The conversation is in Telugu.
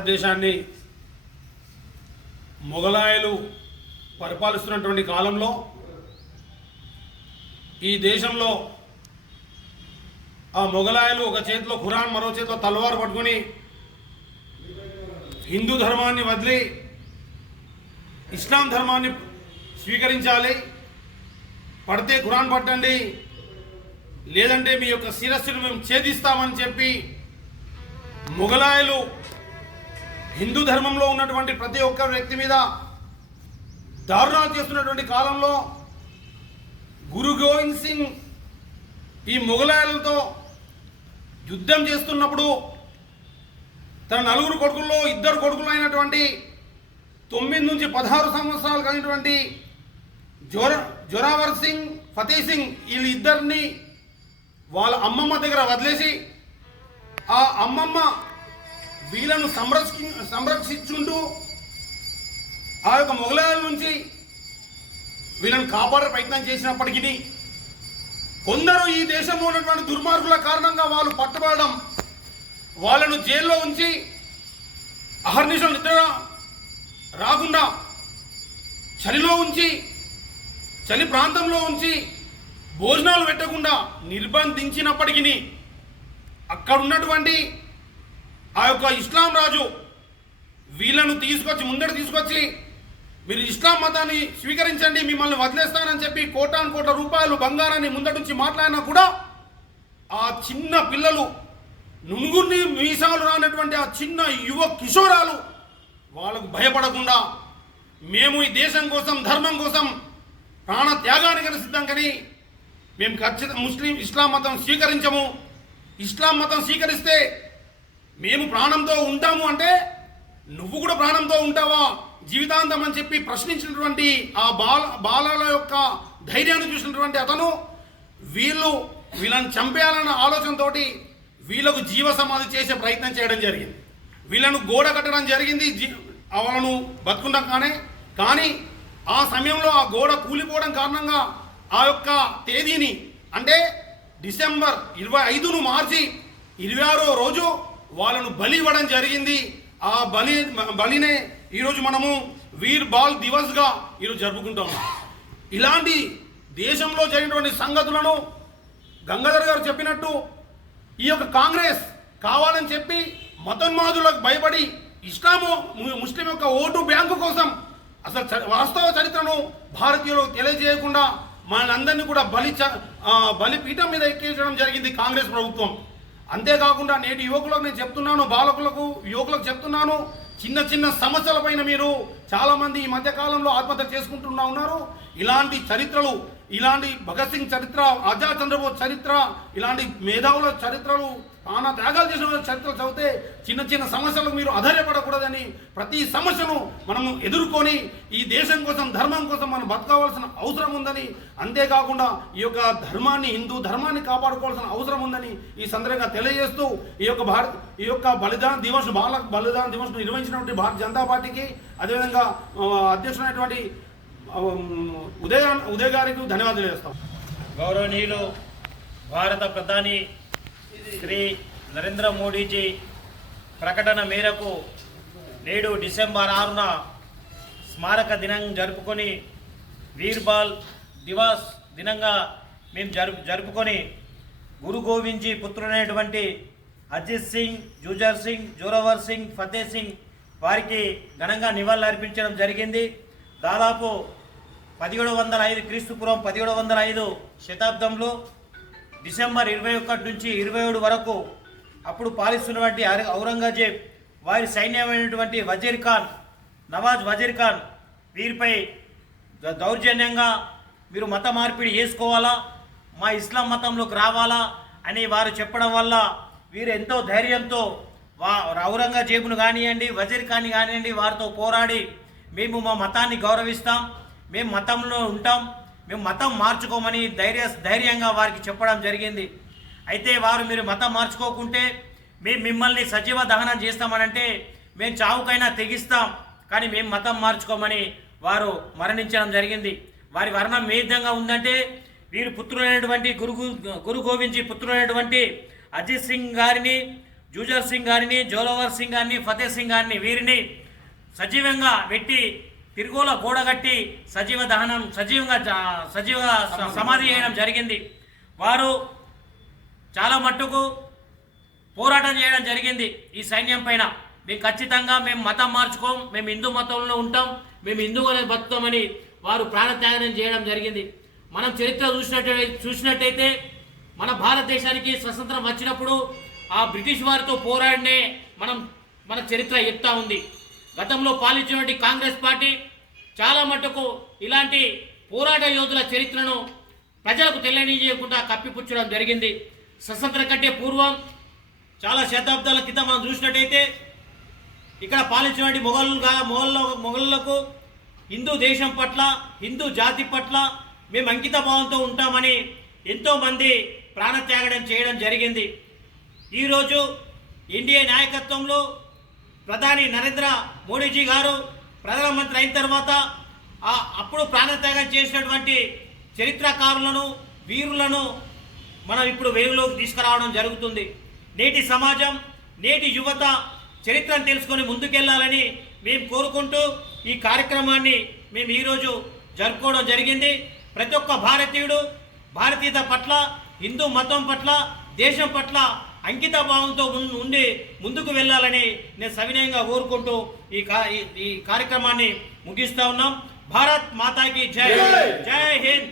భారతదేశాన్ని మొఘలాయులు పరిపాలిస్తున్నటువంటి కాలంలో ఈ దేశంలో ఆ మొఘలాయులు ఒక చేతిలో ఖురాన్ మరో చేతిలో తల్వార్ పట్టుకొని హిందూ ధర్మాన్ని వదిలి ఇస్లాం ధర్మాన్ని స్వీకరించాలి, పడితే ఖురాన్ పట్టండి లేదంటే మీ యొక్క శిరస్సును మేము ఛేదిస్తామని చెప్పి మొఘలాయులు హిందూ ధర్మంలో ఉన్నటువంటి ప్రతి ఒక్క వ్యక్తి మీద దారుణాలు చేస్తున్నటువంటి కాలంలో గురు గోవింద్ సింగ్ ఈ మొఘలాయులతో యుద్ధం చేస్తున్నప్పుడు తన 4 కొడుకుల్లో 2 కొడుకులు అయినటువంటి 9 నుంచి 16 సంవత్సరాలు కలిగినటువంటి జోరావర్ సింగ్, ఫతే సింగ్ వీళ్ళిద్దరిని వాళ్ళ అమ్మమ్మ దగ్గర వదిలేసి ఆ అమ్మమ్మ వీళ్ళను సంరక్షించుంటూ ఆ యొక్క మొఘలాయుల నుంచి వీళ్ళని కాపాడే ప్రయత్నం చేసినప్పటికీ కొందరు ఈ దేశంలో ఉన్నటువంటి దుర్మార్గుల కారణంగా వాళ్ళు పట్టుబడడం, వాళ్ళను జైల్లో ఉంచి అహర్నిశలు నిద్ర రాకుండా చలిలో ఉంచి చలి ప్రాంతంలో ఉంచి భోజనాలు పెట్టకుండా నిర్బంధించినప్పటికీ అక్కడ ఉన్నటువంటి ఆ యొక్క ఇస్లాం రాజు వీళ్ళను ముందట తీసుకొచ్చి మీరు ఇస్లాం మతాన్ని స్వీకరించండి, మిమ్మల్ని వదిలేస్తానని చెప్పి కోటాను కోట్ల రూపాయలు బంగారాన్ని ముందటుంచి మాట్లాడినా కూడా ఆ చిన్న పిల్లలు నునుగుర్ని మీసాలు రానటువంటి ఆ చిన్న యువ కిషోరాలు వాళ్ళకు భయపడకుండా మేము ఈ దేశం కోసం ధర్మం కోసం ప్రాణ త్యాగానికి సిద్ధం కానీ మేము ఖచ్చితంగా ఇస్లాం మతం స్వీకరించము, ఇస్లాం మతం స్వీకరిస్తే మేము ప్రాణంతో ఉంటాము అంటే నువ్వు కూడా ప్రాణంతో ఉంటావా జీవితాంతం అని చెప్పి ప్రశ్నించినటువంటి ఆ బాలల యొక్క ధైర్యాన్ని చూసినటువంటి అతను వీళ్ళని చంపేయాలన్న ఆలోచనతోటి వీళ్ళకు జీవ సమాధి చేసే ప్రయత్నం చేయడం జరిగింది, వీళ్ళను గోడ కట్టడం జరిగింది వాళ్ళను బతుకుండగానే. కానీ ఆ సమయంలో ఆ గోడ కూలిపోవడం కారణంగా ఆ యొక్క తేదీని అంటే డిసెంబర్ 25ను మార్చి 26వ రోజు వాళ్ళను బలి ఇవ్వడం జరిగింది. ఆ బలినే ఈరోజు మనము వీర్ బాల్ దివస్గా ఈరోజు జరుపుకుంటాము. ఇలాంటి దేశంలో జరిగినటువంటి సంగతులను గంగాధర్ గారు చెప్పినట్టు ఈ యొక్క కాంగ్రెస్ కావాలని చెప్పి మతోన్మాదులకు భయపడి ముస్లిం యొక్క ఓటు బ్యాంకు కోసం అసలు వాస్తవ చరిత్రను భారతీయులకు తెలియజేయకుండా మనందరినీ కూడా బలిపీఠం మీద ఎక్కించడం జరిగింది కాంగ్రెస్ ప్రభుత్వం. అంతేకాకుండా నేటి యువకులకు నేను చెప్తున్నాను, యువకులకు చెప్తున్నాను, చిన్న చిన్న సమస్యలపైన మీరు చాలామంది ఈ మధ్యకాలంలో ఆత్మహత్య చేసుకుంటున్నా ఉన్నారు. ఇలాంటి చరిత్రలు, ఇలాంటి భగత్ సింగ్ చరిత్ర, ఆజాద్ చంద్రబోస్ చరిత్ర, ఇలాంటి మేధావుల చరిత్రలు, ప్రాణ త్యాగాలు చేసిన చరిత్రలు చదివితే చిన్న చిన్న సమస్యలకు మీరు ఆధారపడకూడదని ప్రతి సమస్యను మనము ఎదుర్కొని ఈ దేశం కోసం ధర్మం కోసం మనం బతకవలసిన అవసరం ఉందని, అంతేకాకుండా ఈ యొక్క హిందూ ధర్మాన్ని కాపాడుకోవాల్సిన అవసరం ఉందని ఈ సందర్భంగా తెలియజేస్తూ ఈ యొక్క బాల బలిదాన దివస్ నిర్వహించినటువంటి భారతీయ జనతా పార్టీకి అదేవిధంగా అధ్యక్షుడైనటువంటి ఉదయ్ గారికి ధన్యవాదాలు చేస్తాం. గౌరవనీయులు భారత ప్రధాని శ్రీ నరేంద్ర మోడీజీ ప్రకటన మేరకు నేడు డిసెంబర్ 6న స్మారక దినం జరుపుకొని వీర్ బాల్ దివాస్ దినంగా మేము జరుపుకొని గురు గోవింద్ జీ పుత్రుడైనటువంటి అజిత్ సింగ్, జూజర్ సింగ్, జోరావర్ సింగ్, ఫతే సింగ్ వారికి ఘనంగా నివాళులర్పించడం జరిగింది. దాదాపు 1705 క్రీస్తుపూర్వం 1705 శతాబ్దంలో డిసెంబర్ 21 నుంచి 27 వరకు అప్పుడు పాలిస్తున్నటువంటి ఔరంగజేబ్ వారి సైన్యమైనటువంటి నవాజ్ వజీర్ ఖాన్ వీరిపై దౌర్జన్యంగా మీరు మత మార్పిడి చేసుకోవాలా, మా ఇస్లాం మతంలోకి రావాలా అని వారు చెప్పడం వల్ల వీరు ఎంతో ధైర్యంతో ఔరంగజేబును కానివ్వండి, వజీర్ ఖాన్ని కానివ్వండి వారితో పోరాడి మేము మా మతాన్ని గౌరవిస్తాం, మేము మతంలో ఉంటాం, మేము మతం మార్చుకోమని ధైర్యంగా వారికి చెప్పడం జరిగింది. అయితే వారు మీరు మతం మార్చుకోకుంటే మేము మిమ్మల్ని సజీవ దహనం చేస్తామనంటే మేము చావుకైనా తెగిస్తాం, కానీ మేము మతం మార్చుకోమని వారు మరణించడం జరిగింది. వారి వర్ణం ఏ విధంగా ఉందంటే వీరు పుత్రులైనటువంటి గురు గోవింద్ జీ పుత్రులైనటువంటి అజిత్ సింగ్ గారిని జూజర్ సింగ్ గారిని, జోలవర్ సింగ్ గారిని, ఫతేహ్ సింగ్ గారిని వీరిని సజీవంగా పెట్టి తిరుగుల గోడగట్టి సజీవ సమాధి చేయడం జరిగింది. వారు చాలా మట్టుకు పోరాటం చేయడం జరిగింది ఈ సైన్యం పైన. మేము ఖచ్చితంగా మేము మతం మార్చుకోం, మేము హిందూ మతంలో ఉంటాం, మేము హిందువులే బతుకుతామని వారు ప్రాణత్యాగం చేయడం జరిగింది. మనం చరిత్ర చూసినట్టయితే మన భారతదేశానికి స్వతంత్రం వచ్చినప్పుడు ఆ బ్రిటిష్ వారితో పోరాడినే మన చరిత్ర చెప్తా ఉంది. గతంలో పాలించినటువంటి కాంగ్రెస్ పార్టీ చాలా మట్టుకు ఇలాంటి పోరాట యోధుల చరిత్రను ప్రజలకు తెలియజేయకుండా కప్పిపుచ్చడం జరిగింది. స్వతంత్రం కంటే పూర్వం చాలా శతాబ్దాల క్రితం మనం చూసినట్టయితే ఇక్కడ పాలించినటువంటి మొఘలులకు హిందూ దేశం పట్ల, హిందూ జాతి పట్ల మేము అంకిత భావంతో ఉంటామని ఎంతోమంది ప్రాణత్యాగం చేయడం జరిగింది. ఈరోజు ఎన్డీఏ నాయకత్వంలో ప్రధాని నరేంద్ర మోడీజీ గారు ప్రధానమంత్రి అయిన తర్వాత అప్పుడు ప్రాణత్యాగం చేసినటువంటి చరిత్రకారులను, వీరులను మనం ఇప్పుడు వెలుగులోకి తీసుకురావడం జరుగుతుంది. నేటి సమాజం, నేటి యువత చరిత్రను తెలుసుకొని ముందుకెళ్లాలని మేము కోరుకుంటూ ఈ కార్యక్రమాన్ని మేము ఈరోజు జరుపుకోవడం జరిగింది. ప్రతి ఒక్క భారతీయుడు భారతీయత పట్ల, హిందూ మతం పట్ల, దేశం పట్ల అంకిత భావంతో ఉండి ముందుకు వెళ్ళాలని నేను సవినయంగా కోరుకుంటూ ఈ కార్యక్రమాన్ని ముగిస్తా ఉన్నాం. భారత్ మాతాకి జై. జై హింద్.